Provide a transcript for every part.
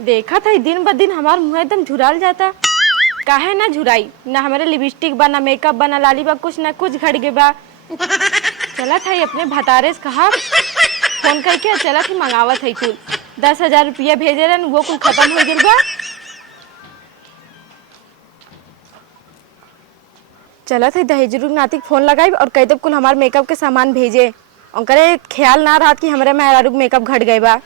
देखा था दिन ब दिन हमार मुँह एकदम झुराल जाता। काहे ना झुराई, ना हमारे लिपस्टिक बा, ना मेकअप बा, ना लाली बा, कुछ ना कुछ घट गे बा। चला था अपने भतारे से कहा फोन करके, चला थी मंगावत है कुल 10,000 रुपया भेजे रहन, वो कुल खत्म हो गइल बा। चला था दहेजरू नाती फोन लगाई और कह दे कुल हमार मेकअप के सामान भेजे, और करे ख्याल ना रहा कि हमारे मेहरारू मेकअप घट गए बा।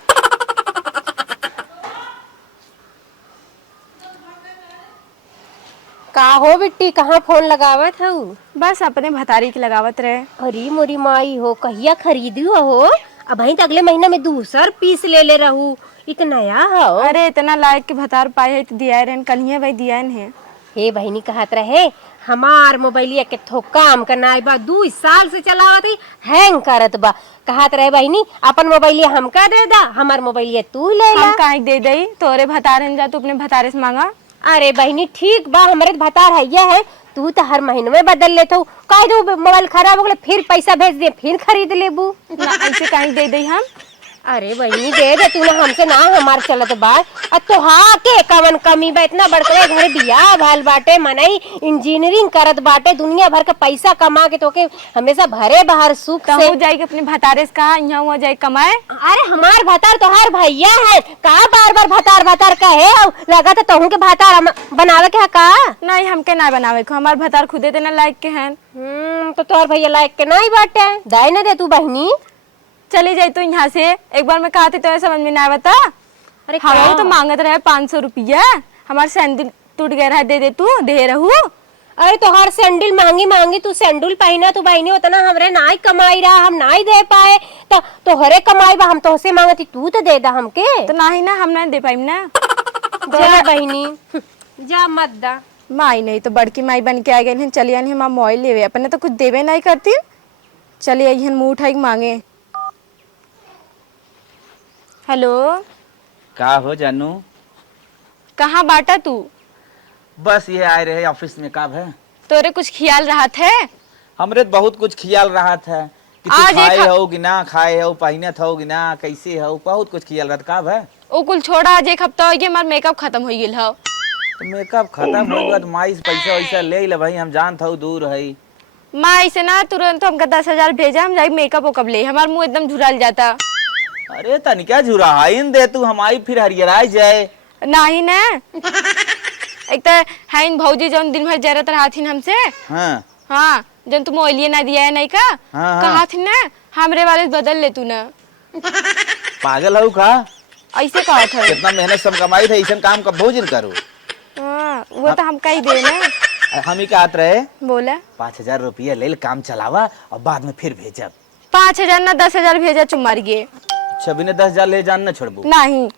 का हो बिट्टी, कहाँ फोन लगावत हूँ? बस अपने भतारी की लगावत रहे। अरे मोरी माई हो, कहिया खरीदी हो? अब ही अगले महीना में दूसर पीस ले रहू, इतना नया हो। अरे इतना लायक के भतार पाए है तो दिया रहन, कल भाई दिया है। हे बहनी कहत रहे हमार मोबाइलिया के थो काम करना बा, 2 साल से चलावत ही हैंग करत बा। कहत रहे बहनी अपन मोबाइलिया हमका दे दा, हमार मोबाइलिया तू ले ला। हम काहे दे दई, तोरे भतारन जा, तू अपने भतारे से मांगा। अरे बहनी ठीक बा, हमारे भतार हैया है, तू तो हर महीने में बदल लेत हो। कह दू मोबाइल खराब हो गए फिर पैसा भेज दे, फिर खरीद लेबू। ऐसे काहे दे दई हम। अरे बहनी दे दे, तू ना हमसे ना हमार चलत बा। तोहा के कवन कमी बा, इतना बड़का घर बियाह भाल बाटे, मनई इंजीनियरिंग करत बाटे, दुनिया भर का पैसा कमा के तोके हमेशा भरे बाहर सुख से हो जाए अपने भतारे से कहा यहाँ हुआ जाए कमाए। अरे हमार भतार तोहार भैया है, का बार बार भतार भतार कहे? लगा तो तोहू के भतार बनावे के है का? नहीं हमके ना बनावे को, हमार भतार खुदे ते ना लायक के हैं। तो तोहर भैया लायक के नहीं बाटे, दाई ना दे तू बहनी। चली जाई तो यहाँ से, एक बार मैं कहा थी तो समझ में ना आवता। अरे हम तो मांगत रहे 500 रुपया, हमारे सैंडल टूट गया है, दे दे तू, दे रहू। अरे तोहार सैंडल महंगी महंगी तू सैंडल पहना, तू बहनी उतना हमरे नाई कमाई रहा, हम नाई दे पाए, तो तोहरे कमाई बा, हम तोहसे मांगती, तू तो दे दा हमके। तो नहीं ना, हम ना दे पाई ना। जा बहनी जा मत दा। माई नहीं तो बड़की माई बन के आ गई हैं, चली आनी हम मोबाइल लेवे, अपने तो कुछ देवे नहीं करती, चली आई मुँह उठाई मांगे। हेलो का हो जानू? कहाँ बाटा तू? बस ये आए रहे ऑफिस में। का है तोरे कुछ ख्याल रहा थे? हमरे तो बहुत कुछ ख्याल रहा था कि तू खाए हो कि ना खाए हो, पहनत हो कि ना, कैसे हो, बहुत कुछ ख्याल रहा था। का है ओ कुल छोड़ा, आज एक हफ्ता हो गया हमार मेकअप खत्म हो गेल हो। तो मेकअप खत्म हो गया, माई से पैसा वैसा ले ले भाई, हम जानत हो दूर है। माई से ना तुरंत हमका 10,000 भेजा, हम जाए मेकअप कब ले, हमार मुंह एकदम झुराल जाता। अरे तनिका झुराइन दे तू, हमारी फिर हरियराई जाए। नहीं ना एक तो है भौजी जौन दिन भर जरत रहा थी हमसे। हाँ जौन तुम मोबाइलिए ना दिया है नहीं का, कहा थी ना हमरे वाले बदल ले तू ना। पागल हो का? ऐसे कहा था। कितना मेहनत सब कमाई थे, ऐसा काम कब भोजन करो। वो तो हम कही दे ना। हम ही कहत रहे बोला 5,000 रुपया ले काम चलावा और बाद में फिर भेजब। 5,000 ना 10,000 भेजा, चुम मार गए। छबी ने 10,000 ले जान न छोड़बू। नहीं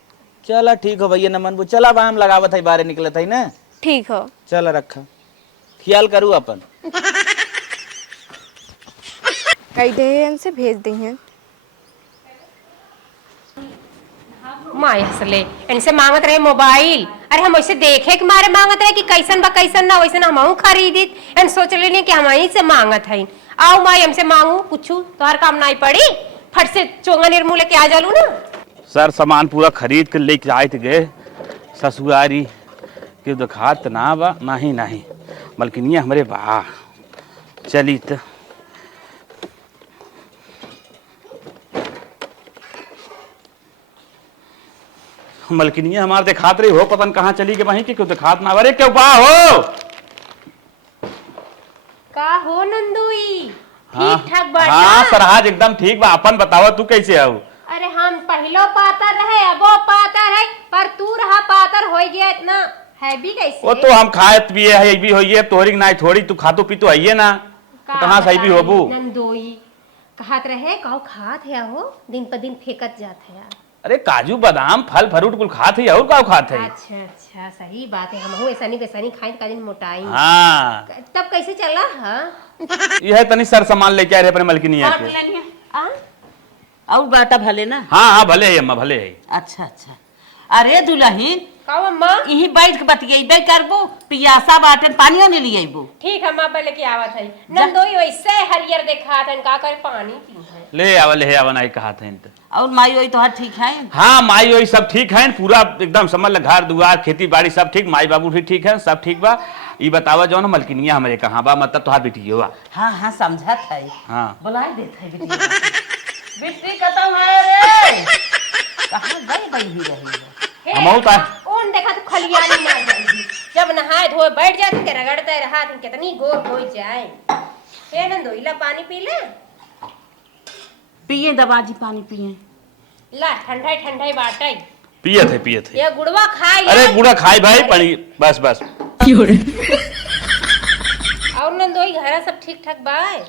चला ठीक हो भैया, न मनबू, चला बा हम लगावत है, बाहर निकलत है ना। ठीक हो, चल रखा, ख्याल करू अपन। कही दे इनसे भेज दी हैं। माय हसले इनसे मांगत रहे मोबाइल। अरे हम वैसे देखे के मारे मांगत रहे कि कैसन बा कैसन ना, वैसे ना हम खरीदी एन सोच लेनी कि हम ही से मांगत है। आओ माई हमसे मांगू कुछ तो हर काम नहीं पड़ी, फट से चोंगा निर्मूल के आ जालू ना। सर सामान पूरा खरीद के लेके आए थे गए ससुरारी के दिखात ना बा, नहीं नहीं मलकिनिया हमारे बा। चली तो मलकिनिया हमारे दिखात रही हो, पता कहाँ चली गई वहीं की, क्यों दिखात ना। अरे क्यों बा हो? का हो नंदुई? हाँ, ठीक ठाक बाटा? हाँ सरहाज एकदम ठीक बा। अपन बताओ तू कैसे हो? अरे हम पहलो पातर रहे, अबो पातर है, पर तू रहा पातर हो गया इतना हैवी कैसे? वो तो हम खाए पिए है भी होइए, तोहरी ना थोड़ी, तू खातो पीतो आइए ना, तो कहाँ सही भी होबू। नंदोई कहत रहे काऊ खात है हो, दिन पर दिन फेंकत जात है यार। अरे काजू बादाम फल फ्रूट कुल खात है और का खात है। अच्छा अच्छा सही बात है, हम ऐसानी वैसानी खाए का दिन मोटाई। हाँ तब कैसे चला है? यह तनी सर सामान लेके आ रहे अपने मलकिनिया के। और बाटा भले ना। हाँ हाँ भले है अम्मा, भले है। अच्छा अच्छा। अरे दुल्हन काऊ अम्मा यही बैठ के बतियेबे करबो, पियासा बाटे पानियो नहीं लियेबो। ठीक है अम्मा पहले की आवत है। नंदोई वैसे हरियर देखा था, का कर पानी पी है। ले आवा, ले आवा, नहीं कहा था इनते। और माई वही तो ठीक है। हाँ माई वही सब ठीक है, पूरा एकदम समझ ल, घर दुआर खेती बाड़ी सब ठीक, माई बाबू भी ठीक है, सब ठीक बा। ये बतावा जो ना मलकिनिया हमारे कहाँ बा, मतलब तुहार बेटी हुआ। हाँ हाँ समझत है। हाँ बुलाई देते है बेटी। बेटी खत्म है रे। कहाँ गई बही रही है। हमहू ता ओन देखा तो खलियानी ना जल्दी जब नहाए धोए बैठ जाते के रगड़ते रहा कितनी गोर हो जाए। ए नंदोई ला पानी पी ले। पिए दबाजी पानी पिए। ला ठंडाई ठंडाई बाटाई पिए थे ये गुड़वा खाई। अरे गुड़ा खाई भाई पानी बस बस। और नंदोई घर सब ठीक ठाक बाय।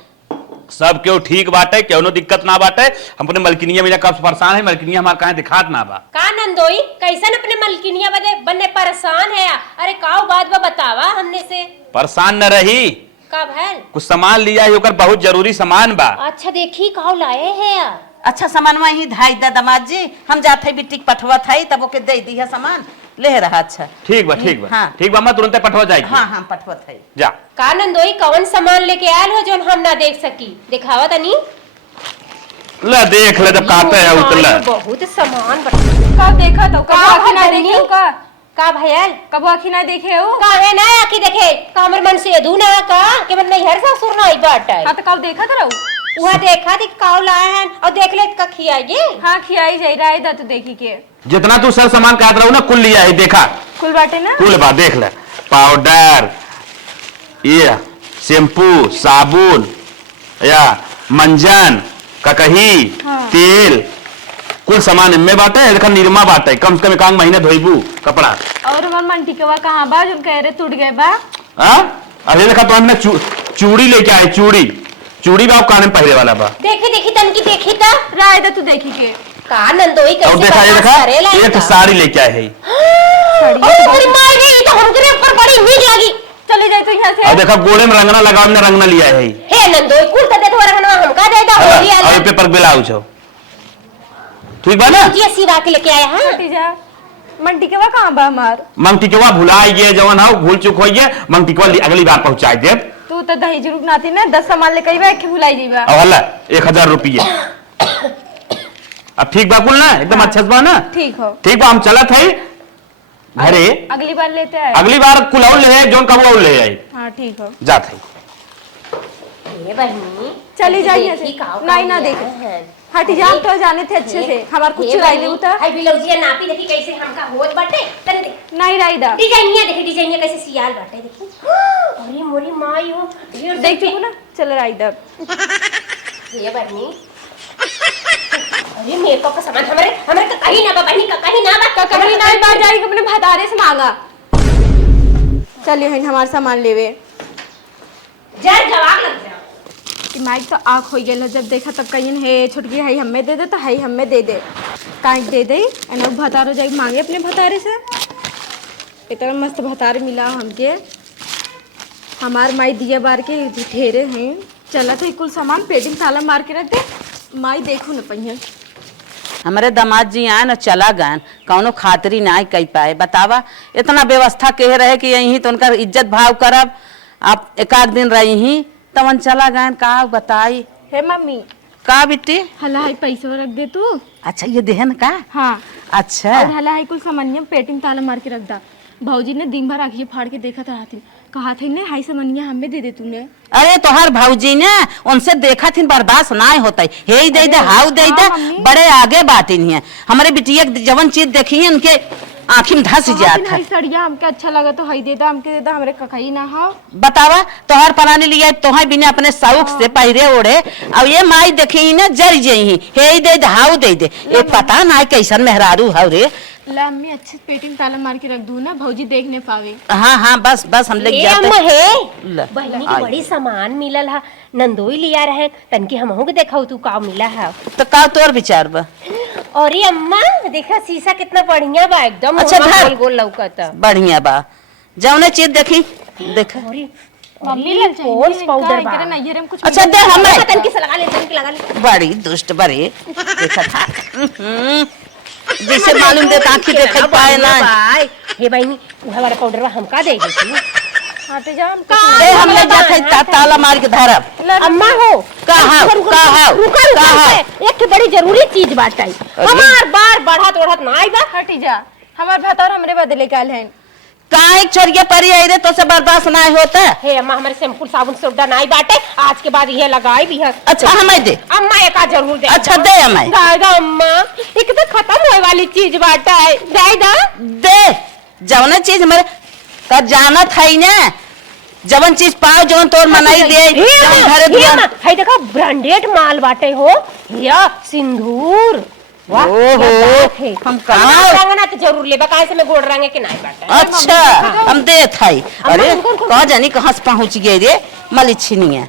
सब क्यों ठीक बाटे, क्यों नो दिक्कत ना बाटे। हम अपने मलकिनिया में कब परेशान है, मलकिनिया हमारे कहाँ दिखात ना बा। का नंदोई कैसन अपने मलकिनिया बदे बनने परेशान है। अरे काऊ बात बा बतावा हमने से। परेशान न रही, का भैल कुछ सामान लिया है, ओकर बहुत जरूरी सामान बा। अच्छा देखी काऊ लाए है। अच्छा सामान वही धाई दा दमाद जी, हम जाते बिटिक पठवा था तब ओके दे दी है सामान ले रहा। अच्छा ठीक बा ठीक बा। हाँ। ठीक बा, मैं तुरंत पठवा जाएगी। हाँ हाँ पठवा था। जा का नंदोई कौन सामान लेके आयल हो जो हम ना देख सकी, दिखावा तनी। ले देख ले, जब कहते हैं उतला बहुत सामान कब देखा तो, कब का आखी ना भरनी? देखे हो का? का भैया कब आखी ना देखे हो? काहे ना आखी देखे का हमर मन से अधू ना का के मन नहीं हर ससुर ना आई बाटा हाँ तो कब देखा था वहां देखा थी काऊ लाए हैं और देख ले का खियाइए। हाँ खियाई जाई रहा है तो देखी के जितना तू सर सामान कहत रहू ना कुल लिया है, देखा कुल बाटे ना। कुल बा देख ले। पाउडर, ये शैम्पू, साबुन या मंजन, ककही, तेल, कुल सामान इनमें बाटे है। देखा निरमा बाटे, कम से कम 1 महीने धोइबू कपड़ा। और हमार मंटी के बा कहाँ बा जो कह रहे टूट गए बा? अरे देखा तो हमने चूड़ी लेके आए, चूड़ी बा कान में पहरे वाला बा। देखी देखी तन की देखी ता राय दा तू देखी के का नंदोई कैसे और देखा ये देखा एक साड़ी लेके आए है। ओ मेरी माई रे तो हमरे ऊपर बड़ी नीक लगी। चले जाए तो यहाँ से। और देखा गोले में रंगना लगा, हमने रंगना लिया है। हे नंदोई कुल तो दे तो रंगना हमका दे दा होली और आला पेपर ब्लाउज हो, ठीक बा ना। ये सिवा के लेके आया हां। हटी जा। मंटी के बा कहाँ बा हमार? मंगटिकवा भुलाई गए जवन हो, भूल चुक होइए। मंगटिकवा अगली बार पहुंचाई देब। तू तो दही जुरुक नाती ना 10 सामान ले कई बा एक भुलाई जीबा। अब हल्ला 1000 रुपये। अब ठीक बा कुल ना, एकदम अच्छा बा ना। ठीक हो। ठीक बा, हम चलत है घरे। अगली बार लेते आए। अगली बार कुल और ले जोन कबो और ले आई। हाँ ठीक हो। जात है। ये बहनी चली जाइए से। नहीं ना देख हटी जा, हम तो जाने थे अच्छे से हमार कुछ चुराई ले उता। हाय ब्लाउजिया नापी देखी कैसे हमका होत बाटे तन नहीं राई दा। डिजाइनिया देखी डिजाइनिया कैसे सियाल बाटे देखी। अरे मोरी माई हो देख तू ना चल राई दा। ये बहनी अरे मेकअप का सामान हमारे हमारे का कहीं ना बा बहनी का कहीं ना बा कभी ना बात जाई अपने भतारे से मांगा। चलिए हन हमार सामान लेवे। जर जवाब लग जा कि माइक तो आँख हो गया जब देखा तब कहीं है छुटकी है हमें दे दे तो है हमें दे दे काहे दे दे एना भतारो जाई मांगे अपने भतारे से। इतना मस्त भतारे मिला हमके, हमार माई दिया बार के ढेरे हैं। चला तो कुल सामान पेटिंग ताला मार के रख दे, माई देखो न पहिए। हमारे दामाद जी आए न चला गए, कौनो खातरी ना कह पाए। बतावा इतना व्यवस्था कह रहे कि यही तो उनका इज्जत भाव करब। आप एक दिन रही तवन चला गए का बताई। हे मम्मी का बेटी हला है पैसे रख दे तू। अच्छा ये देहन का। हाँ अच्छा और हला है कुल सामान्य पेटिंग ताला मार के रख दा। भौजी ने दिन भर आखिए फाड़ के देखा था, कहा थे ने हाई सामान्य हमें दे दे तूने। अरे तोहर भौजी ने उनसे देखा थी बर्दाश्त ना होता है। हे दे दे हाउ दे दे बड़े आगे बात ही नहीं है। हमारे बिटिया जवन चीज देखी है उनके आँखी में धस जाता है। सड़िया हमके अच्छा लगा तो हई दे दा, हमके दे दा, हमरे ककई ना हो। बतावा तोहर परानी लिया तोहर बिना अपने शौक से पहिरे ओढ़े अब ये माई देखी न जर जही हे दे दे हाउ दे दे। ये पता ना कैसन मेहरारू हाउ रे। ला अम्मी अच्छे पेटिंग ताला मार के रख दूं ना, भौजी देख नहीं पावे। हाँ हाँ बस बस हम लेके जाते है बहनी की बड़ी सामान मिलल है। नंदोई लिया रहे तनकी हमहू के देखा तू का मिला है तो का तोर विचार बा। और ये अम्मा देखा शीशा कितना बढ़िया बा एकदम अच्छा, गोल गोल लौकता बढ़िया बा जौने चीज देखी देखा। मम्मी लग जाए पॉन्ड्स पाउडर बा। नैयर में कुछ अच्छा दे हमें तनकी से लगा ले तनकी लगा ले। बड़ी दुष्ट बड़ी देखा था जैसे मालूम देता आँखी देख पाए ना। हे बहनी वो हमारा पाउडर बा हमका दे देती। आते जा हम ए हम ले जाते हैं ताला मार के धरब। अम्मा हो कहा एक बड़ी जरूरी चीज बात आई हमार बार बढ़त ओढ़त ना आई बा। हटी जा हमार भतार हमरे बदले काल है काहे छोरिया परी आई रे तो से बर्दाश्त ना होता। हे अम्मा हमारे शैम्पू साबुन सोडा नहीं बाटे आज के बाद ये लगाई भी है। अच्छा हमें दे। अम्मा एक जरूर दे। अच्छा दे हमें। दादा अम्मा एक तो खत्म होए वाली चीज बाटा है दादा दे जवन चीज हमारे का जाना था ही ना जवन चीज पाओ जवन तोर मनाई दे जवन घरे दिया। है देखो ब्रांडेड माल बाटे हो या सिंदूर वाह ओहो हम कहाँ रंगना तो जरूर ले काहे से मैं गोड़ रंगे के नहीं बाटा। अच्छा हम दे थाई। अरे कहा जानी कहाँ से पहुंच गए रे मलिछिनिया।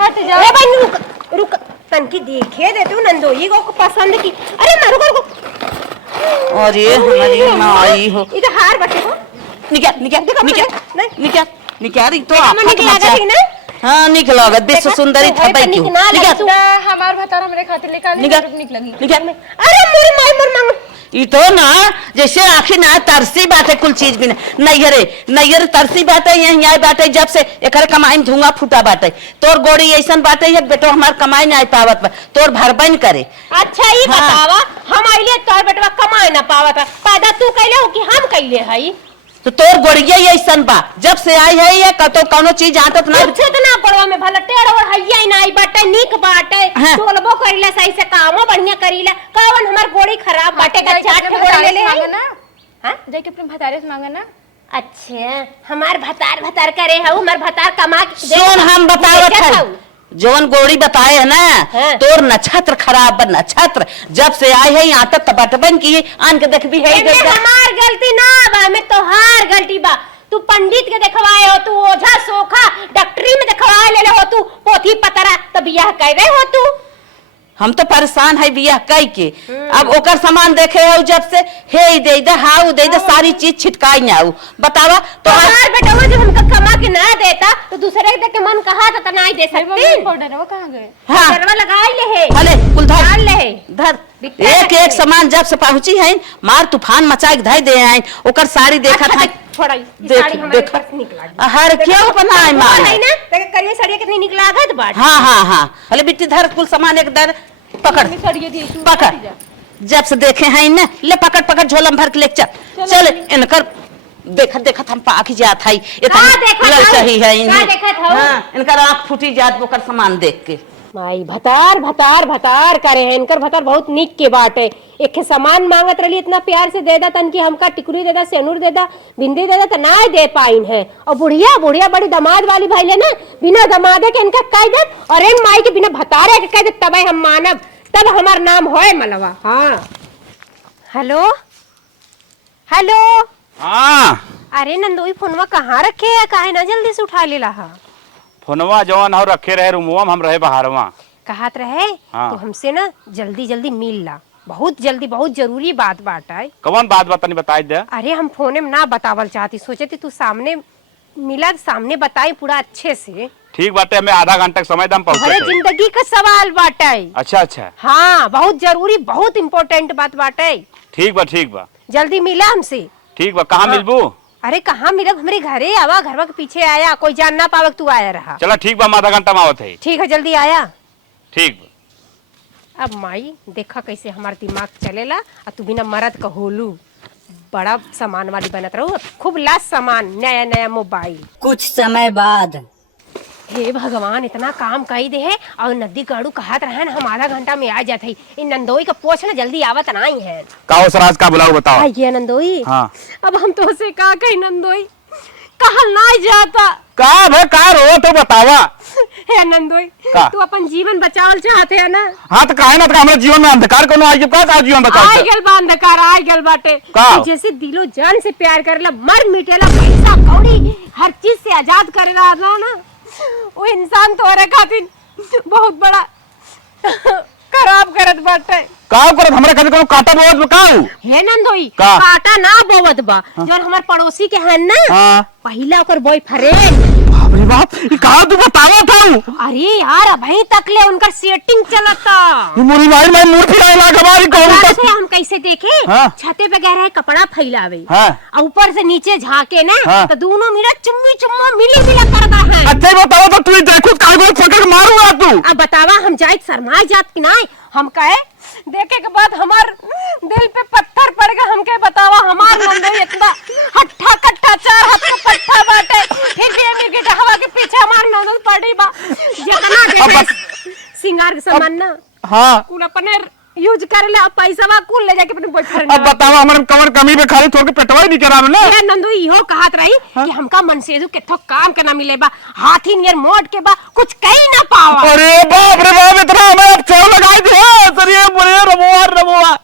हट जा ए भाई रुक रुक तनकी देखे दे तू नंदोई को पसंद की। अरे मारो को अरे हमारी माई हो इधर हार बटे हो निकाल निकाल निकाल निकाल निकाल तो आप निकला गई ना। हाँ निकल गया विश्व सुंदरी था भाई क्यों निकाल हमार भतार हमरे खातिर निकाल निकाल निकलगी निकाल। अरे मेरी माई मोर मांग ये तो ना जैसे आखिर ना तरसी बात है कुल चीज भी नैयर तरसी बात है यहाँ आई बात है जब से एक कमाई में धुआं फूटा बात है तोर गोड़ी ऐसा बात है बेटो हमार कमाई ना पावत बा तोर भरबन करे। अच्छा ये बतावा हम आइले तोर बेटवा कमाई ना पावत पैदा तू कैले हो कि हम कैले हई तो तोर गोड़िया ऐसा बा जब से आई है ये कतो कोनो चीज आटत ना कुछ तो ना पड़वा में भला टेढ़ और हइया नहीं बाटे नीक बाटे टोलबो करिला सही से कामो बढ़िया करिला कावन हमार गोड़ी खराब बाटे का चाट गोड़ ले ले ना हां जाके अपने भतारे से मांगे ना। अच्छा हमार भतार करे हऊ हमार भतार कमा के सुन हम बतावत है जवन गोड़ी बताए है ना तोर नक्षत्र खराब बन नक्षत्र जब से आई है यहाँ तक तबटबन की आन के देख भी है हमार गलती ना बा में तोहार गलती बा। तू पंडित के देखवाए हो तू ओझा सोखा डॉक्टरी में देखवाए ले हो तू पोथी पतरा तब बियाह कर रहे हो तू। हम तो परेशान है बियाह कई के अब ओकर सामान देखे हो जब से हे दे दे हाउ दे दे सारी चीज छिटकाई ना बतावा तो हमार बेटा जब हमका कमा के ना देता तो दूसरे के देख के मन कहा था नहीं दे सकती। पाउडर वो कहां गए हाँ करवा लगाई ले है भले कुल डाल ले धर एक एक सामान जब से पहुंची है मार तूफान मचा के धई दे हैं ओकर साड़ी देखा था थोड़ा साड़ी हमारे पर्स निकला हर क्यों बनाए मार नहीं ना देख करिए साड़ी कितनी निकला गत बाट। हाँ अरे बिट्टी धर कुल सामान एक दर पकड़ पकड़ जब से देखे हैं ना ले पकड़ झोलम भर के ले चल इनकर देखत हम पाकी जात है इतना सही है इनकर आँख फूटी जात ओकर सामान देख के माई भतार करे हैं इनकर भतार बहुत निक के बाटे एक सामान मांगत रही इतना प्यार से दे दा तन की हमका टिकुरी दे दा सेनुर दे दा बिंदी दे दा तो ना दे पाइन है। और बुढ़िया बड़ी दमाद वाली भाई ले ना बिना दमादे के इनका कह दे और इन माई के बिना भतारे के कह दे तब हम मानब तब हमार नाम होए मलवा। हाँ हेलो हेलो हाँ अरे नंदोई फोनवा कहाँ रखे है काहे ना जल्दी से उठा लेला हा फोनवा जवन हो रखे रहे रूमवा हम रहे बाहरवा कहत रहे हाँ। तो हमसे ना जल्दी मिल ला बहुत जल्दी बहुत जरूरी बात है। कौन बात बतानी बताई दे। अरे हम फोने में ना बतावल चाहती सोचे थी तू सामने मिला सामने बताई पूरा अच्छे से। ठीक बात है मैं आधा घंटा समय दम अरे जिंदगी का सवाल बाटे। अच्छा हाँ बहुत जरूरी बहुत इम्पोर्टेंट बात बाटे। ठीक बा जल्दी मिला हमसे। ठीक बा कहाँ मिलबू। अरे कहाँ मिला हमारे घरे आवा घरवा के पीछे आया कोई जान ना पावक तू आया रहा। चलो ठीक बा आधा घंटा में आवत है। ठीक है जल्दी आया। ठीक अब माई देखा कैसे हमारा दिमाग चलेला और तू बिना मरद का होलू बड़ा सामान वाली बनत रहू खूब लास्ट सामान नया मोबाइल। कुछ समय बाद हे भगवान इतना काम कही दे है और नदी गाड़ू कहत रहे हम आधा घंटा में आ जाते इन नंदोई का पोछ ना जल्दी आवत नहीं है। का सराज का बुलाओ बताओ। ये नंदोई हाँ। अब हम तो से का कही नंदोई कहल नहीं जाता का भे का रो तो बतावा। हे नंदोई तू अपन जीवन बचावल चाहते है ना। हाँ तो काहे ना तो हमारे जीवन में अंधकार कोनो आई का जीवन बचाओ। आई गेल बा अंधकार आई गेल बाटे जैसे दिलो जान से प्यार करेला मर मिटेला पैसा कौड़ी हर चीज से आजाद करेला ना वो इंसान तोरे खातिर बहुत बड़ा खराब करत बाटे। का करत हमरा खातिर कोनो काटा बोवत का हे नंदोई का? काटा ना बोवत बा जो हमार पड़ोसी के हन ना हाँ। पहिला ओकर बॉयफ्रेंड बाप रे बाप, ये कहाँ तू बताया था? अरे यार अभी तक ले उनका सेटिंग चलता। मोरी भाई मैं मुंह फिराए ना हमारी कौन से हम कैसे देखे? हाँ। छते पे गहरा कपड़ा फैलावे, हाँ। और ऊपर से नीचे झाके ना, हाँ। तो दोनों मेरा चुम्मा मिली मिला करता है। अच्छा बताओ तो तू देखो कागज पकड़ के मारूंगा तू। अब बतावा हम जाए शर्मा जात की नहीं, हम कहे देखे के बाद हमार दिल पे पत्थर पड़ गया। हम कहे बतावा हमार नंदो इतना हट्ठा कट्ठा 4 हाथ का पट्टा बाटे, फिर भी एमी के हवा के पीछे हमार नंदो पड़ी बा। जितना देखे सिंगार के सामान ना, हाँ कुल अपने यूज कर ले, अब पैसा बा कुल ले जाके अपने बॉयफ्रेंड। अब बताओ हमारे कमर कमी पे खाली थोड़ के पेटवा ही नहीं करा ना। ये नंदू इहो कहत रही कि हमका मन से के थो काम करना मिले बा, हाथी नियर मोट के बा कुछ कही ना पावा। अरे बाप रे बाप, इतना हमें अब चोर लगाई थी। सरिये बुरे रबुआ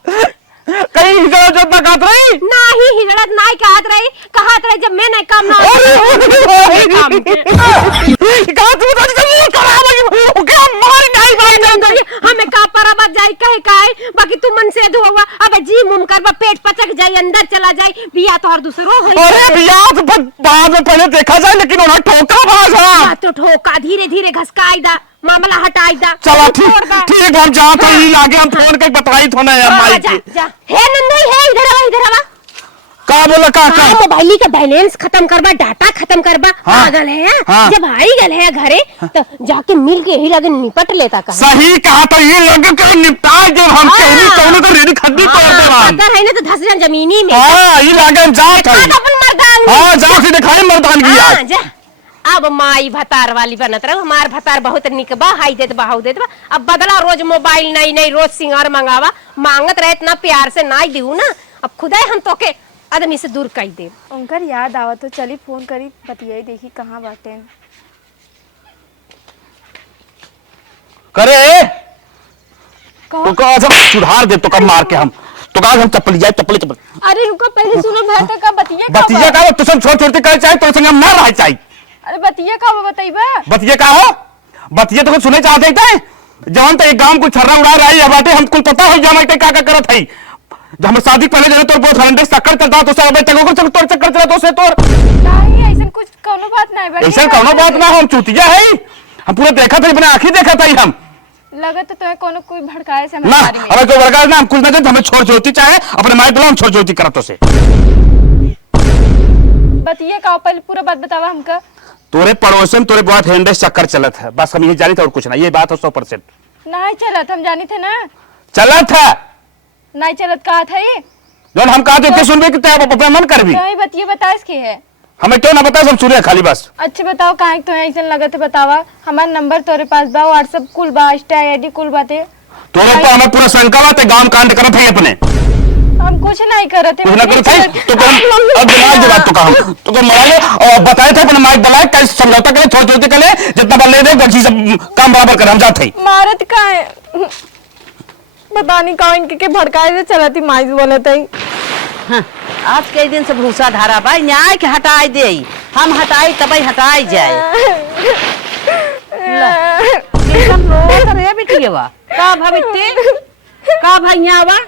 कहीं हिजड़ा जो तक आत रही नाही हिजड़त नहीं कहत रही जब मैं नहीं काम ना कहा तू तो जब करा लगी ओके मार नहीं भाई हमें का परबत जाई कहे काहे, बाकी तू मन से धोवा अबे जी मुम करबा पेट पचक जाई अंदर चला जाई, बिया तो हर दूसरो होई। अरे बिया तो बाद में पहले देखा जाए, लेकिन उन्हें ठोका भाषा तो ठोका धीरे धीरे घसकाई दा, मामला हटाई दा। चलो ठीक हम जा तो ही लागे, हम फोन के बताई थो ना यार माई की। जा हे नंदू हे इधर आवा। का बोला का मोबाइल का बैलेंस खत्म करबा, डाटा खत्म करबा। पागल है हाँ। जब आई गल है घरे तो जाके मिल के ही लगे निपट लेता कहा। सही कहा तो ये लगे के निपटा जब हम कहनी तो रेडी खड्डी तोड़ दे हम। अगर है ना तो 10 जन जमीनी में। हां ये लागे जात है। अपन मर्दान। हां जा के दिखाई मर्दानगी हां जा। अब माई भतार वाली बनत रहो, हमार भतार बहुत निक बा, हाई देत बा हाउ देत बा। अब बदला रोज मोबाइल नई रोज सिंगार मंगावा, मांगत रहे इतना प्यार से नाई देऊ ना, अब खुदाई हम तो के आदमी से दूर कर दे। उनकर याद आवत तो चली फोन करी बतियाई देखी कहाँ बाटे। करे तो का सब सुधार दे तो कब मार के हम तो का हम चप्पल जाए चप्पल। अरे रुको पहले सुनो भैया का बतिया का तो सब छोड़ छोड़ के करे चाहे तो संग हम ना रह चाहे। अरे बतिया का बताइबा। बतिया का हो बतिया तो सुने चाहते थे जवन तो एक गांव को छर्रा उड़ा रही है बाटे, हमको पता है जमा के का करत है। जब हम शादी पहले जने तो बहुत हंड्रेड चक्कर चलता तो सब तगो को सब तोड़ चक्कर चला तो से तोड़ नहीं ऐसा कुछ कोनो बात नहीं बा। ऐसा कोनो बात ना, हम चूतिया है, हम पूरा देखा था अपने आंखें देखा था हम। लगत तो तुम्हें कोनो कोई भड़काए से ना हमें कोई भड़काए ना, हम कुछ ना हमें छोड़ छोड़ती चाहे अपने माई बुलाओ छोड़ छोड़ती करतो से। बतिया का पहले पूरा बात बतावा हमका। तोरे पड़ोस में तोरे बहुत हंड्रेड चक्कर चलत है, बस हम ये जानी था और कुछ ना, ये बात है 100%। नहीं चलत हम जानी थे ना। चलत है नहीं चलत कहा था ये जब हम कहा तो सुनबे कि तेरा अपना मन कर भी नहीं बतिया बता इसके है। हमें क्यों ना बता, सब सुने खाली बस। अच्छा बताओ कहाँ तो ऐसा लगत है बतावा। हमारा नंबर तोरे पास बा, व्हाट्सएप कुल बा, इंस्टा आईडी कुल बाते। तोरे पर हमें पूरा शंका बात गांव कांड करत है अपने। हम कुछ नहीं करते कुछ ना करत है तो अब दिमाग की बात तो कहा तो मोबाइल और बताए थे अपने माइक दलाए कैसे समझौता करे थोड़ी थोड़ी करे जितना बल्ले दे गलती से काम बराबर कर हम जाते हैं। मारत का है पता नहीं कहाँ इनके भड़काए से चलती माइज बोले तई। हाँ, आज के दिन से भूसा धारा भाई न्याय के हटाई दे, हम हटाई तबई हटाई जाए। रे बिटिया का भबिते का भैया बा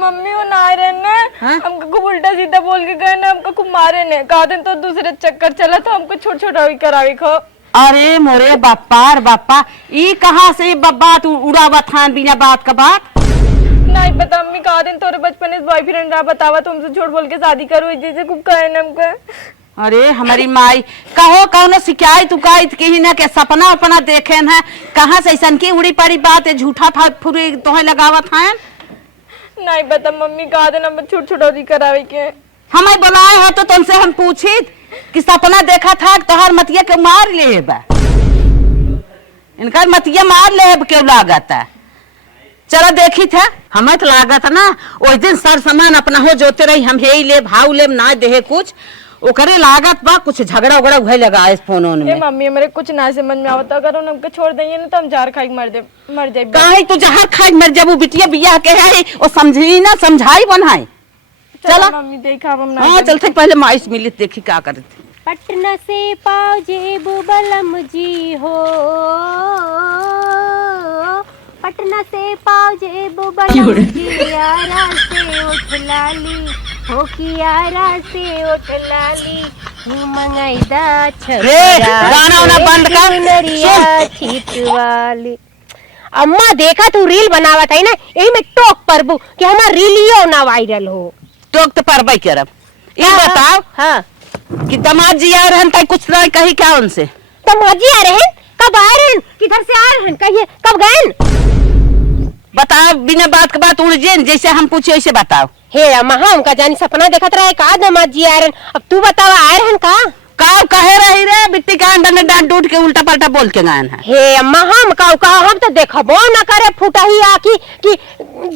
मम्मी वो ना रहे ना हमको खूब उल्टा सीधा बोल के गए ना, हमको खूब मारे ने कहा दिन तो दूसरे चक्कर चला था, हमको छोट छोटा करावी खो। अरे मोरे बापा ई कहाँ से बात उड़ावत थान बिना बात का बात। नहीं पता अम्मी कहा दिन तोरे बचपन में बॉयफ्रेंड रहा बतावा तुमसे झूठ बोल के शादी करो जैसे खूब कहे ना हमको। अरे हमारी माई कहो कौन शिकायत उकायत की ना के सपना अपना देखे है, कहाँ से ऐसा की उड़ी पड़ी बात है झूठा फुरी तोहे लगावत है। नहीं पता मम्मी कहा दिन हम छोट छोटी करावे के हमें बुलाए हो तो तुमसे हम पूछी कि सपना देखा था तोहर मतिया के मार ले बा, इनका मतिया मार ले क्यों लागत है। चलो देखी था हमें तो लागत ना उस दिन सर सामान अपना हो जोते रही, हम हे ले भाव ले ना दे कुछ ओकरे लागत बा कुछ झगड़ा उगड़ा हुए लगा इस फोन में। मम्मी मेरे कुछ ना समझ में आवता, अगर उन हमको छोड़ देंगे ना तो हम जार खाई मर जाए। काहे तू जहर खाई मर जाबू बिटिया बियाह के है वो समझी ना समझाई बनाई। चलो मम्मी देखा हम ना। हाँ चलते पहले माइस मिली देखी क्या करते। पटना से पाओ जेबू बलम जी हो, पटना से पाओ जेबू बलम जी, यारा से उठ लाली हो कि यारा से उठ लाली, मंगाईदा रे, गाना वाना बंद कर। नरिया छिटवाली। अम्मा देखा तू रील बनावत है ना, यही में टोक परबू कि हमार रीलियो ना वायरल हो। टोक तो परबई करब। ये बताओ हाँ कि दामाद जी आ रहन तय कुछ ना कही क्या उनसे? तमाजी आ रहे हैं? कब आ रहे हैं? किधर से आ रहे हैं? कहिए कब गए? बताओ, बिना बात के बात उड़ जेन, जैसे हम पूछे वैसे बताओ। हे अम्मा, हम का जानी सपना देखत रहे का दामाद जी आ रहे हैं? अब तू बतावा आ रहे हैं का? काव कहे रही रे बिट्टी का अंडा में डांट डूट के उल्टा पलटा बोल के गायन है। हे अम्मा, हम का हम तो देखबो ना करे फूटा ही आकी कि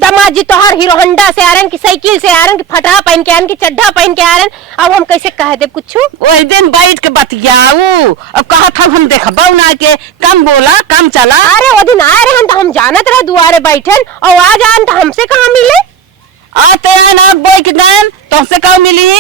दामाद जी तोहर हीरो होंडा से आ रहे हैं कि साइकिल से आ रहे हैं कि फटा पहन के आ रहे हैं कि चड्ढा पहन के आ रहे हैं। अब हम कैसे कह दे कुछ? वही दिन बैठ के बतियाऊ। अब कहा था हम देखबो ना के, कम बोला कम चला। अरे वो दिन आए रहे तो हम जानत रहे दुआरे बैठे और आज आन तो हमसे कहाँ मिले? आते हैं ना बोई के गायन तुमसे कहो मिली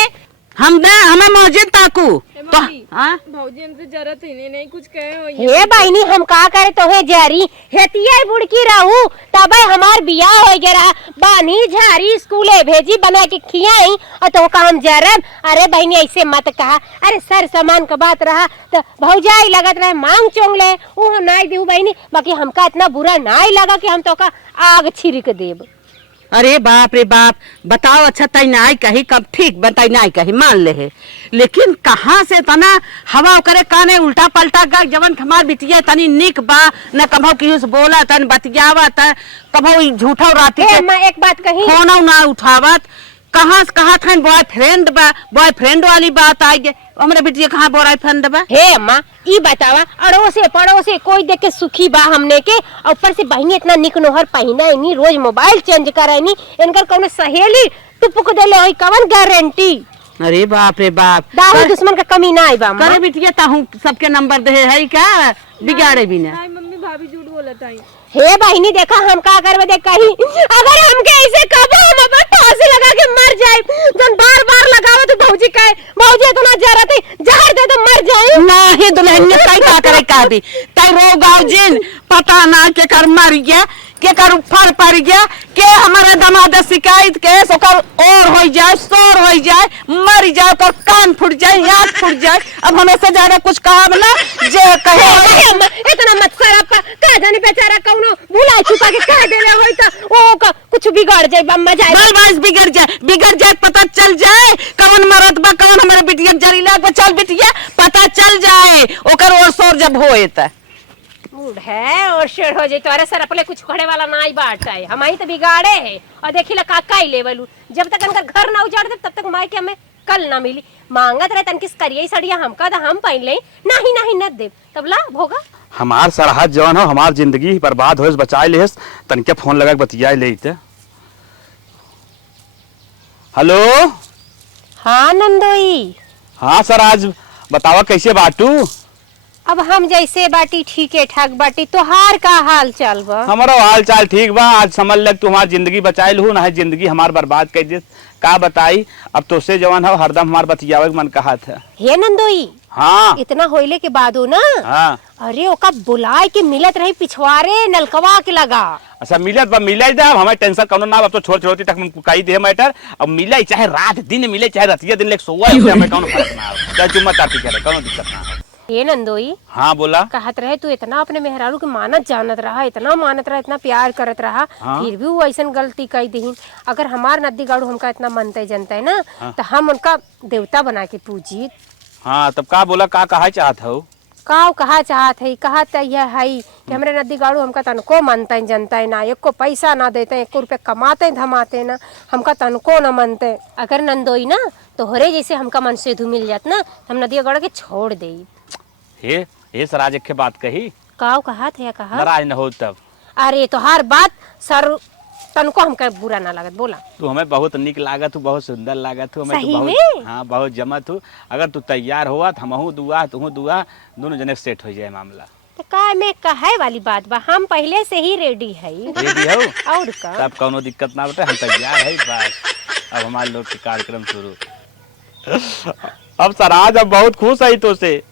हम ना, हमें मस्जिद ताकू तो हाँ? भौजी हमसे जरूरत ही नहीं कुछ कहे हो। हे बहनी, हम का करे तो है जारी हेतिया बुड़की रहू तबे हमार बियाह हो गया बानी झारी स्कूले भेजी बना के खियाई और तो का हम जरब। अरे बहनी ऐसे मत कहा। अरे सर सामान का बात रहा तो भौजाई लगत रहे मांग चोंग ले वो नाई देऊ बहनी, बाकी हमका इतना बुरा नाई लगा कि हम तो का आग छिड़क देब। अरे बाप रे बाप, बताओ अच्छा तई नाई कही कब ठीक बताई नाई कही मान ले है, लेकिन कहाँ से तना हवा करे काने उल्टा पलटा गा जवन हमार बिटिया तनी निक बा न कभो किस बोला तन बतियावत कभो झूठा राती हे के अम्मा, एक बात कही फोन ना उठावत। कहाँ से कहा था बॉयफ्रेंड बा, बॉयफ्रेंड वाली बात आई गे हमारे बिटिया कहाँ बॉयफ्रेंड बा? हे अम्मा, ई बतावा अड़ोसे पड़ोसे कोई देख के सुखी बा हमने के, ऊपर से बहनी इतना निक नोहर पहिना नहीं, रोज मोबाइल चेंज करानी, इनकर कौन सहेली टुपुक देले होई कवन गारंटी? अरे बाप रे बाप, दाऊ दुश्मन का कमी ना आई बा अम्मा। करे बिटिया ताहू सबके नंबर दे है क्या बिगाड़े भी ना? मम्मी भाभी झूठ बोलत आई। हे बहनी देखा हम का करबे देख कहीं अगर हमके ऐसे कबो हम अपन फांसी लगा के मर जाए जन बार बार लगावे तो भौजी कहे भौजी इतना जरूरत है जहर दे तो मर जाए। नहीं दुल्हन ने कई का करे का दी तई रो गाँव जिन पता ना के कर मर गया के कर फर पड़ गया के हमारे दमाद शिकायत के सोकर और हो जाए शोर हो जाए मर जाए कर कान फूट जाए आँख फूट जाए। अब हमें से ज्यादा कुछ कहा ना जे कहे अम्मा इतना मत कर आपका का जाने बेचारा कौनो भुला चुका के कह देले होई त ओ का कुछ बिगड़ जाए बम्मा जाए बाल बाल बिगड़ जाए पता चल जाए कौन मरद बा कौन हमारे बिटिया जरीला चल बिटिया पता चल जाए ओकर और शोर जब होए त मूड है और शेर हो जाए तो अरे सर अपने कुछ खड़े वाला ना ही बांटता है हम ही तो बिगाड़े है और देखिला काका ही लेवल जब तक इनका घर ना उजाड़ दे तब तक माई के हमें कल ना मिली मांगत रहे तन किस करिए सड़िया हमका तो हम पहन ले नहीं नहीं न दे तब ला भोगा हमार सरहद जवन हो हमार जिंदगी बर्बाद होस बचाए ले तनके फोन लगा के बतियाए ले। हेलो हाँ नंदोई, हाँ सर, आज बतावा कैसे बाटू? अब हम जैसे बाटी ठीके ठाक बाटी तोहार का हाल चाल बा? हमारा हाल चाल ठीक बा। आज समझ लग तू हमारी जिंदगी बचाए लू ना, जिंदगी हमार बर्बाद कर दे का बताई। अब तो से जवान हो हरदम हमार बतियावे के मन कहा था। हे नंदोई, हाँ इतना होइले के बाद हो ना हाँ अरे ओका बुलाए के मिलत रही पिछवारे नलकवा के लगा। अच्छा मिलत बा मिले दे हमें टेंशन कौनो ना। अब तो छोड़ छोड़ती तक कही दे मैटर। अब मिले चाहे रात दिन मिले चाहे रतिया दिन लेके सोवा हमें कौनो फर्क ना हो। चाहे चुम्मा चाटी करे कौनो दिक्कत ना हो। ये नंदोई, हाँ बोला। कहत रहे तू इतना अपने मेहरारू के मानत जानत रहा, इतना मानत रहा, इतना प्यार करत रहा, हाँ? फिर भी वो ऐसा गलती कई दीन। अगर हमार नदी गाड़ू हमका इतना मनते जनता है ना हाँ? तो हम उनका देवता बना के पूजी। हाँ तब का बोला का कहा चाहत हो? काव कहा चाहत है कहत यह है कि हमरे नदी गाड़ू हमका तनको मनते जनता है ना, एक को पैसा ना देते, एक रुपये कमाते धमाते ना, हमका तनको न मनते। अगर नंदोई ना तोहरे जैसे हमका मन से धू मिल जात ना हम नदिया गढ़ के छोड़ दे। हे सराज एक बात कही काव कहा थे कहा नाराज न हो तब। अरे तो हर बात सर तनको हमका बुरा ना लागत बोला। तू हमें बहुत निक लागत हूँ, बहुत सुंदर लागत हूँ, हमें सही तू बहुत में? हाँ बहुत जमत हूँ। अगर तू तैयार हुआ तो हमहू दुआ तू दुआ दोनों जने सेट हो जाए मामला। तो का में कहे वाली बात बा, हम पहले से ही रेडी है। रेडी हो और का तब कौनो दिक्कत ना बटे, हम तैयार है बस। अब हमारे लोग के कार्यक्रम शुरू। अब सराज अब बहुत खुश है तो से।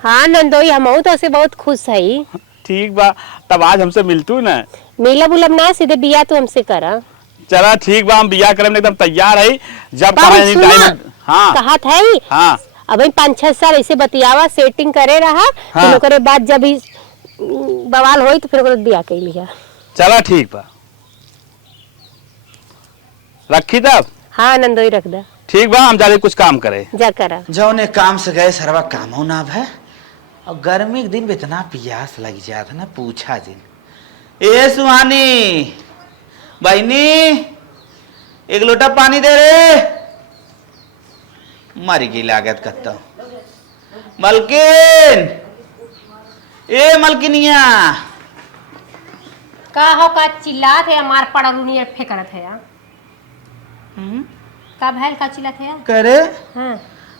हाँ नंदोई, हम तो से बहुत खुश है। ठीक बा, तब आज हमसे मिलतू ना? मिलब उलब ना, सीधे बिया तो हमसे करा। चला ठीक बा, हम बिया करे एकदम तैयार है। जब बाबू कहा सुना, हाँ कहा था हाँ अब 5-6 साल ऐसे बतियावा सेटिंग करे रहा हाँ। फिर ओकरे बाद जब ही बवाल होई तो फिर ओकरे बियाह कर लिया। चला ठीक बा, रखी तब। हाँ नंदोई रख दा। ठीक बा, हम जाके कुछ काम करे। जा करा जौने काम से गए सरवा काम हो ना है। और गर्मी के दिन में इतना प्यास लग जाता ना पूछा जिन। ए सुहानी बहनी एक लोटा पानी दे रे। मर गई लागत कत्ता। मलकिन ए मलकिनिया का हो का चिल्लात है मार पड़रूनी फेंकत है यार। का भैल का चिल्लात है यार। करे हाँ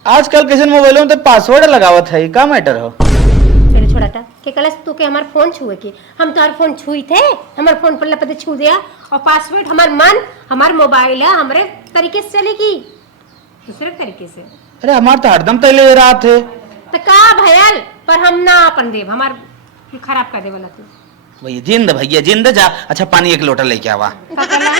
आजकल किसी मोबाइलों में तो पासवर्ड लगावत है, का मैटर हो? चलो छोड़ा था के कलस तू के हमार फोन छुए के हम तोहर फोन छुई थे हमार फोन पर लपते छू दिया और पासवर्ड हमार मन हमार मोबाइल है हमरे तरीके से चलेगी दूसरे तरीके से। अरे हमार तो हरदम तैले रहा थे। तो का भयल पर हम ना अपन देव हमार खराब कर दे वाला तू। भैया जिंद जा। अच्छा पानी एक लोटा लेके आवा। का करला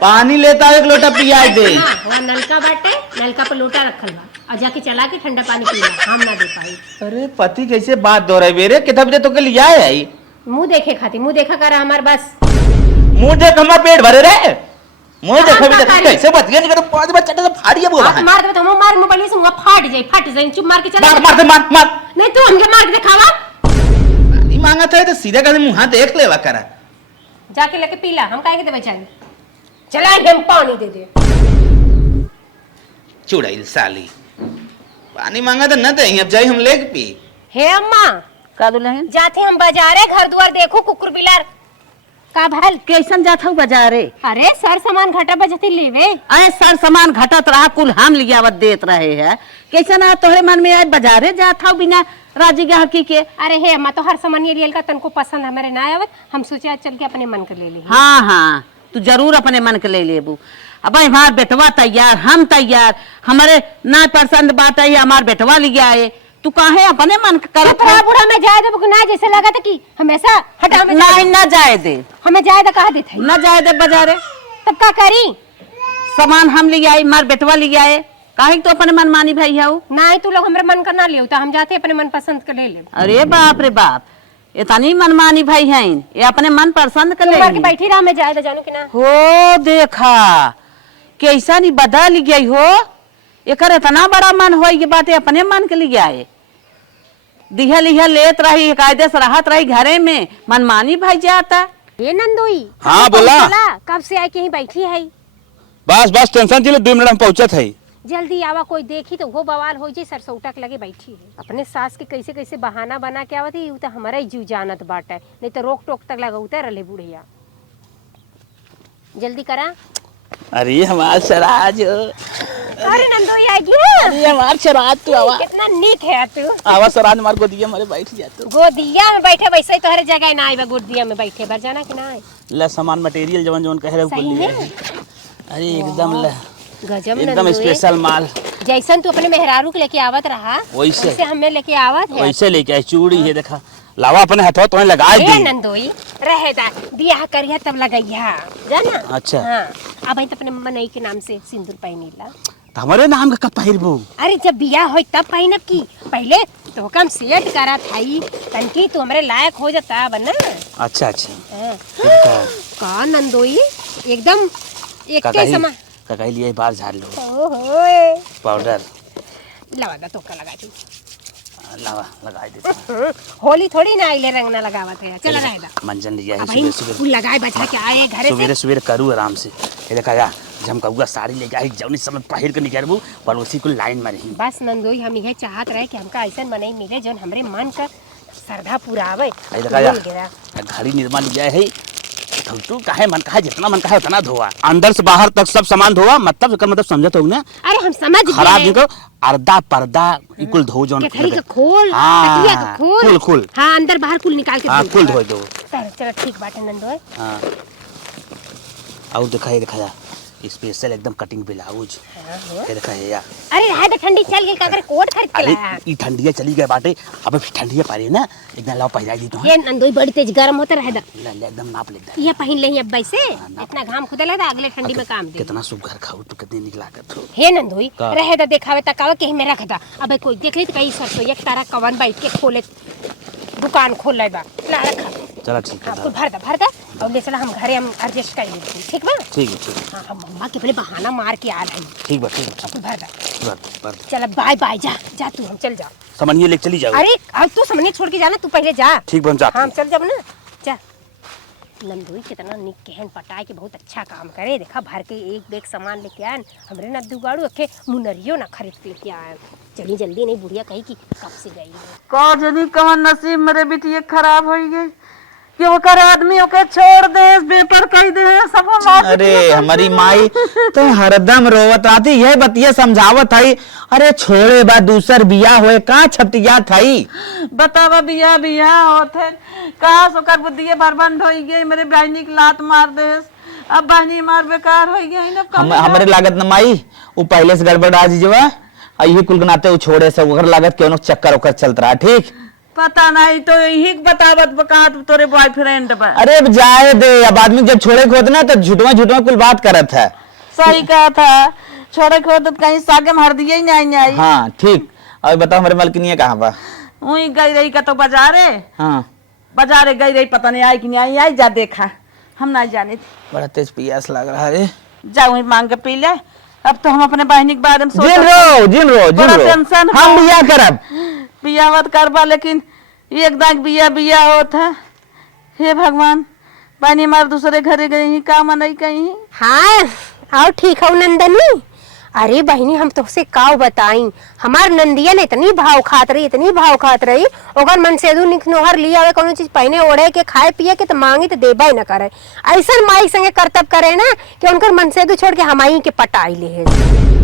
पानी लेता एक लोटा पिया दे। हां वहां नलका बाटे नलका पर लोटा रखल बा और जाके चला के ठंडा पानी पीला हम ना दे पाई। अरे पति कैसे बात दो रहे बेरे कितना बजे तो के लिया है आई मुंह देखे खाती मुंह देखा करा हमार बस मुंह देख हमारा पेट भरे रे। मुंह हाँ, देखा भी हाँ, कैसे बतिया नहीं कर पांच बच्चे तो फाड़िए बोला हाथ मार दे तो हम मार मोबाइल से मुंह फट जाए चुप मार के चला मार मार दे मार मार। नहीं तू हमके मार के दिखावा पानी मांगा था तो सीधा कर मुंह देख लेवा करा। जाके लेके पीला हम काहे के देबे चाहिए चला हम पानी दे दे चुड़ैल साली पानी मांगा तो न दे अब जाई हम लेके पी। हे अम्मा का दुल्हन जाते हम बाजारे घर द्वार देखो कुकुर बिलार का भल कैसन जात हूँ बाजारे? अरे सर सामान घटा बजती लेवे आए सर सामान घटत रहा कुल हम लियावत देत रहे है। कैसन आ तोहरे मन में आए बाजारे जात हूँ बिना राजी गाहकी के? अरे हे अम्मा तो हर सामान ये रियल का तनको पसंद हमारे ना आवत हम सोचे आज चल के अपने मन कर ले ली। हाँ हाँ तू जरूर अपने मन के ले लेबू। अब हमार बेटवा तैयार हम तैयार हमारे ना पसंद बात है हमार बेटवा लिया आए तू काहे अपने मन के करत है? बुढ़ा में जाए दे ना जैसे लगा था कि हमेशा हटा में नहीं ना जाए दे हमें जाए दे कहा देते ना जाए दे बाजारे तब का करी सामान हम ले आए मार बेटवा ले आए काहे तो अपने मन मानी भाई है नहीं तू लोग हमारे मन का ना ले तो हम जाते अपने मन पसंद के ले ले। अरे बाप रे बाप इतनी मनमानी भाई हैं ये अपने मन पसंद कर ले बैठी रहा मैं जाए जानो कि ना हो देखा कैसा नहीं बदल गई हो एकर इतना बड़ा मन हो ये बातें अपने मन के लिए आए दिहा लिहा लेत रही कायदे से राहत रही घरे में मनमानी भाई जाता। ये नंदोई हाँ, बोला। कब से आके यहीं बैठी है बस बस टेंशन चलो 2 मिनट में पहुंचत है। जल्दी आवा कोई देखी तो वो बवाल हो जाए सरसौटक लगे बैठी है अपने सास के कैसे कैसे बहाना बना के आवत है तो हमारा ही जीव जानत बाटे नहीं तो रोक टोक तक लगाउते रहे बुढ़िया जल्दी करा। अरे हमार सराज अरे नंदोई आएगी अरे हमार सराज तू आवा कितना नीक है तू आवा सराज मार को दिया हमारे बैठ जा तू गोदिया में बैठे वैसे ही तोहरे जगह ना आए गोदिया में बैठे भर जाना कि ना आए ला सामान मटेरियल जवन जवन कह रहे हो सही है अरे एकदम ला गजब एकदम नंदोई स्पेशल माल जैसन तू अपने मेहरारू के लेके आवत रहा वैसे हमें लेके आवत है वैसे लेके आए चूड़ी है देखा लावा अपने हाथों तो लगा ए दी। नंदोई रहेदा बियाह करिया तब लगैया जाना। अच्छा। हाँ अब तो अपने मनई के नाम से सिंदूर पहनीला तो हमारे नाम का कब पहिरबू? अरे जब बियाह होई तब पहनब की पहले तो कम सेट करा थाई तनकी तू हमरे लायक हो जाता बना। अच्छा अच्छा हाँ। का का नंदोई एकदम एक के समान काका लिए बाल झाड़ लो ओहो पाउडर लगा दा तो का लगा दी लावा लगा दे। होली थोड़ी ना आइले रंग ना लगावत है चला रहेदा मंजन लिया है अब सुबह सुबह फूल लगाए बैठा के आए घरे से सुबह सुबह करूँ आराम से ये देखा जा झमकाऊगा साड़ी लेके आई जौनी समय पहिर के निकलबू पर उसी को लाइन में रही। बस नंदोई हम यह चाहत रहे कि हमका ऐसा मनई मिले जो हमरे मन का श्रद्धा पूरा आवे। ये देखा जा घड़ी निर्मा लिया है तू काहे मन कहा जितना मन कहा उतना धोआ अंदर से बाहर तक सब सामान धोआ मतलब समझत हो ना। अरे हम समझ खराब गए निको अर्धा पर्दा इकुल धो जौन केथरी का खोल हाँ, तकिया का खोल खोल खोल हाँ अंदर बाहर कुल निकाल के हाँ खोल धो दो। चल चल ठीक बात है नंदोई। हाँ और दिखाई दिखाया स्पेशल एकदम कटिंग ब्लाउज के देखा है यार। अरे रहा तो ठंडी चल गई काकर कोट खरीद के अरे लाया। ई ठंडिया चली गए बाटे, अब ठंडिया पारी ना एकदम लाओ पहना दी तो ये नंदोई बड़ी तेज गर्म होता रहे ले एकदम नाप लेता ये पहन ले अब वैसे इतना घाम खुदा लगा अगले ठंडी में काम दे। कितना सुघर खाओ तो कितनी निक लागत हो। हे नंदोई का? रहे तो देखावे तकावे के में रख दा। अबे कोई देख ली तो कहीं सरसों एक तारा कवन बैठ के खोले दुकान खोल ले बा ला रखा। चलो ठीक है आपको भर दा और ले चला हम घरे हम एडजस्ट कर लेते ठीक बा। ठीक है ठीक है हाँ हम मम्मा के पहले बहाना मार के आ रही। ठीक बा ठीक है आपको भर दा ठीक। चल बाय बाय जा जा तू हम चल जा। सामान्य लेके चली जाओ। अरे अब तू सामने छोड़ के जाना तू पहले जा। ठीक बन जा। हम चल जब ना जा। नंदोई कितना निक केहन पटाए के बहुत अच्छा काम करे देखा भर के एक बैग सामान लेके आए हमरे ना दुगाड़ू के मुनरियो ना खरीद के लेके आए। चली जल्दी नहीं बुढ़िया कही कि कब से गई है। का जनी कवन नसीब मेरे बिटिया खराब हो गई कि ओकर आदमी ओके छोड़ दे पेपर कह दे सब मार। अरे हमारी माई तो हरदम रोवत आती यही बतिया समझावत हई। अरे छोड़े बा दूसर बिया होए का छटिया थई। बतावा बिया बिया होते कहा सोकर बुद्धिए बर्बाद हो गई मेरे बहनी की लात मार दे अब बहनी मार बेकार हो गई ना। हमरे लागत न माई वो पहले से गड़बड़ आज जवा यही कुल गनाते वो छोड़े से ओकर लागत क्यों चक्कर ओकर चलत रहा। ठीक पता नहीं तो यही बतावत बका तोरे बॉयफ्रेंड बा। अरे अब जाए दे अब आदमी जब छोड़े को होते ना तो झूठवा कुल बात करत है। सही कहा था छोड़े को तो कहीं सागे मार दिए ही नहीं आई। हाँ ठीक। अब बताओ हमारे मालकिनिया कहाँ बा। वही गई रही का तो बाजारे हाँ बाजारे गई रही पता नहीं आई कि नहीं आई जा देखा हम ना जाने थे। बड़ा तेज पियास लग रहा है। जा वही मांग के पी ले। अब तो हम अपने बहनी के बारे में जिन रो बड़ा टेंशन हम बिया करब बियावत करबा लेकिन एक दाग बिया बिया होत है। हे भगवान बहनी मार दूसरे घरे गई ही का मनई कहीं। हाँ आओ ठीक हो नंदनी। अरे बहनी हम तुझसे काव बताई हमार नंदिया ने इतनी भाव खात रही ओकर मन से दू निक नोहर लिया हुए कोनो चीज पहने ओढ़े के खाए पिए के तो मांगी तो देबा ही न करे। ऐसा माई संगे करतब करे ना कि उनकर मन से दू छोड़ के हमाई के पटाई ले है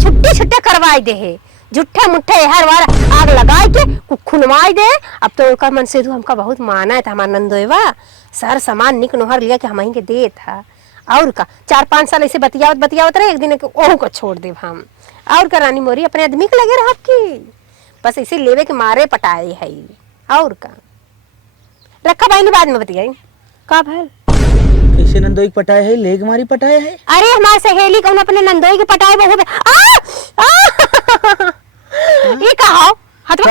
छुट्टी करवाई दे है झूठे मुठ्ठे हर बार आग लगाए के खुनवाई दे। अब तो उनका मन से दू हमका बहुत माना है हमार नंदोएवा सर सामान निक नोहर लिया के हमाई के दे था। और का 4-5 साल ऐसे बतियावत रहे एक दिन ओहू को छोड़ दे हम। और का रानी मोरी अपने आदमी के लगे रह की बस इसे लेवे के मारे पटाए है। और का रखा भाई ने बाद में बतियाई का भल कैसे नंदोई पटाए है लेग मारी पटाए है। अरे हमार सहेली कौन अपने नंदोई के पटाए बहुत ये कहो तो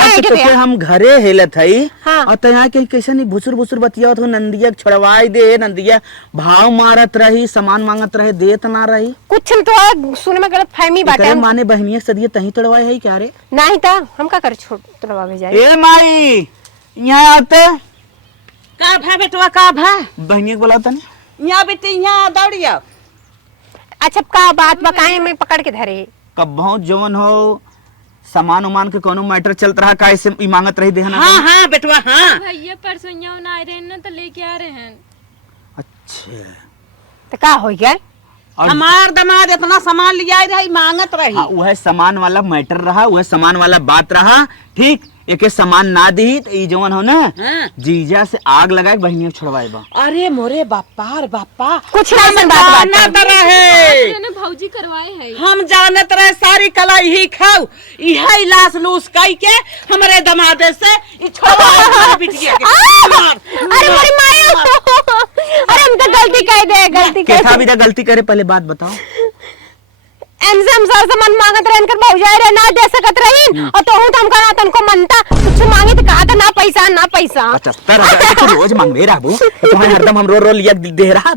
हम घरे हेलत हई। हाँ। और तया के कैसे नहीं भुसुर बतियावत हो नंदिया छड़वाई दे नंदिया भाव मारत रही सामान मांगत रहे देत ना रही कुछ तो सुन में गलत फहमी बाटे माने बहनिया सदिया तही तड़वाए है क्या रे। नहीं था हम का कर छोड़ तड़वा भेजाई। ए माई यहाँ आते का भा बेटवा का भा बहनिया को बुलाता नहीं यहाँ बेटी यहाँ दौड़िया। अच्छा का बात बकाए में पकड़ के धरे कब बहुत जवन हो सामान उमान के कोनो मैटर चलत रहा का ऐसे मांगत रही देहना। हाँ हाँ बेटवा हाँ भैया परसों ना आए रहे ना तो लेके आ रहे हैं। अच्छा तो का हो गया हमार दामाद इतना सामान लिया रही मांगत रही। हाँ वह सामान वाला मैटर रहा वह सामान वाला बात रहा। ठीक एक सामान ना दी तो जवन हो ना हाँ। जीजा से आग लगाए बहनिया छुड़वाए बा। अरे मोरे बापा बापा कुछ ना बात रहे भौजी करवाए है। हम जानत रहे सारी कला यही खाऊ यही लाश लूस कई के हमारे दमादे से बिटिया अरे मेरी माया अरे हम तो गलती कह दे गलती कैसा भी गलती करे पहले बात बताओ। एनसे हम सर सामान मांगत रहन कर भौजाई रे ना दे सकत रहीन और तो हम करा तनको मनता कुछ मांगे तो कहा था ना पैसा 75,000 तो रोज मांगे रहबो तुम्हारे हरदम हम रो लिया दे रहा।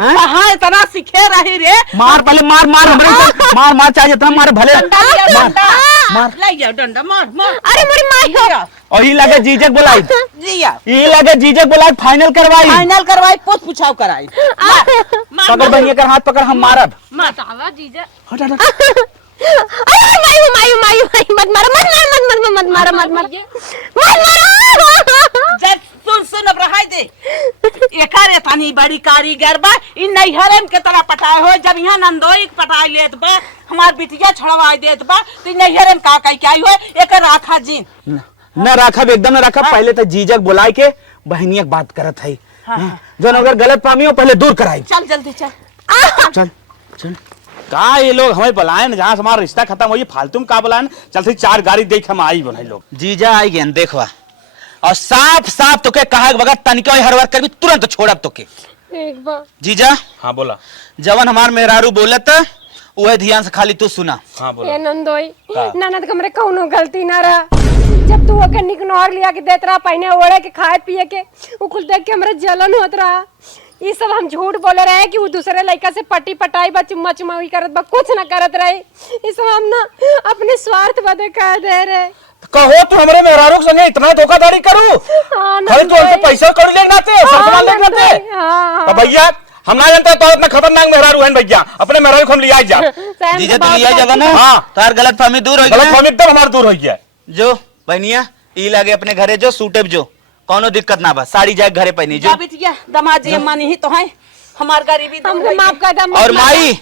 हाँ इतना सीखे रही रे मार पहले मार हमरे मार चाहिए था मार भले मार ले जाओ डंडा मार अरे मेरी माया और ये लगे जीजक बुलाई जिया ये लगे जीजक बुलाई फाइनल करवाई पूछ पूछाव कराई पकड़ बहनिया कर हाथ पकड़ हम मारब बतावा जीजा हट हट अरे मायू मत मारो जब सुन अब रहाई दे एकारे तानी बड़ी कारीगर बा इ नैहरन के तरह पटाए हो जब यहाँ नंदोई पटाई लेत बा हमार बिटिया छड़वाई देत बा तो नैहरन का क्या हो एक राखा जी न राखब एकदम न राखब। पहले तो जीजक बुलाई के बहनिया बात करत है जो अगर गलत पामी हो पहले दूर कराई। चल जल्दी चल चल का ये लोग हमें बुलाएं जहाँ से हमारा रिश्ता खत्म हो, ये फालतू में का बुलाएं। चलते 4 गाड़ी देख हम आई बने लोग। जीजा आई गेन देखवा और साफ साफ तो के कहा बगैर तनिका हर वर्क कर भी तुरंत छोड़ब तो के। एक बार जीजा हाँ बोला। जवन हमार मेहरारू बोलत वह ध्यान से खाली तू सुना। हाँ बोला। ए नंदोई का? ननद कमरे कौनो गलती ना रहा। जब तू ओके निकनौर लिया के देत रहा पहने ओढ़े के खाए पिए के, वो कुल देख के हमरे जलन होत रहा। ये सब हम झूठ बोले रहे कि वो दूसरे लड़का से पटी पटाई बा चुम्मा चुम्माई करत बा, कुछ ना करत रहे। ये सब हम ना अपने स्वार्थ बदे कह दे रहे। कहो तू हमारे मेहरारू के संगे इतना धोखाधड़ी करू? हाँ अरे तो हमसे पैसा कौड़ी लेके आते सामान लेके आते। हाँ तो भैया हम ना जानते तो इतना खतरनाक मेहरारू है भैया, अपने मेहरारू को हम लिया जा। जीजा तू लिया जावा ना। हाँ। तार गलत फहमी दूर हो गलत गई। फहमी एकदम हमारा दूर हो गया। जो बहनिया ई लागे अपने घरे जो सूटे जो कोनो दिक्कत ना बा, साड़ी जाए घरे पहनी जो। जा बिटिया दामाद जी अम्मा नहीं तो है हमार गरीबी दूर हमको होई। माफ कर दम। और माई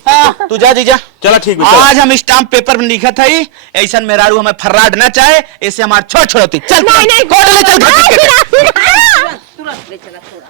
तू जा जीजा। चलो ठीक है। आज हम स्टाम्प पेपर में लिखा था ऐसा मेहरारू हमें फर्राड ना चाहे, ऐसे हमारे छोड़ छोड़ती। चल नहीं, नहीं, कोर्ट ले चल घर के। तुरंत ले चला थोड़ा